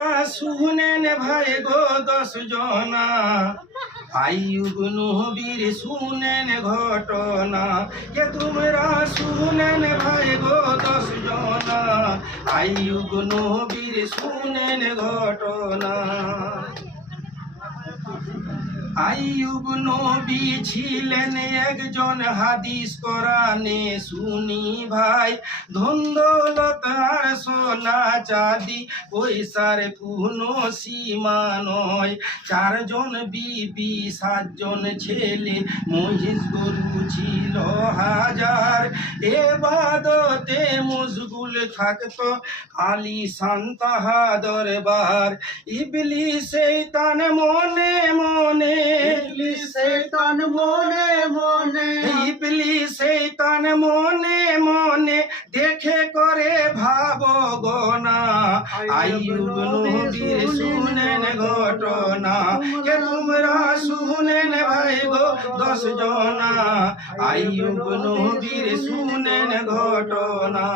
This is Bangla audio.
শুনেন ভাই গো 10 জনা, আইয়ুব নবীর শুনেন ঘটনা। কে তোমরা শুনেন ভাই গো 10 জনা, আইয়ুব নবীর শুনেন ঘটনা। আইয়ুব নবী ছিলেন একজন হাদিস কোরআনে শুনি ভাই, ধন দৌলত আর সোনা চাঁদি পয়সার কোনো সীমা নয়। 4 জন বিবি 7 জন ছেলে, মহিষ গরু ছিল হাজার। এবাদতে মশগুল থাকতো আলিশান তাহার দরবার। ইবলিস শয়তান মনে মনে, ইবলিস শয়তান মনে মনে, ইবলিস শয়তান মনে মনে দেখে করে ভাবগনা। আইয়ুব নবীর শুনেন ঘটনা। কে তোমরা শুনেন ভাই গো 10 জনা, আইয়ুব নবীর শুনেন ঘটনা।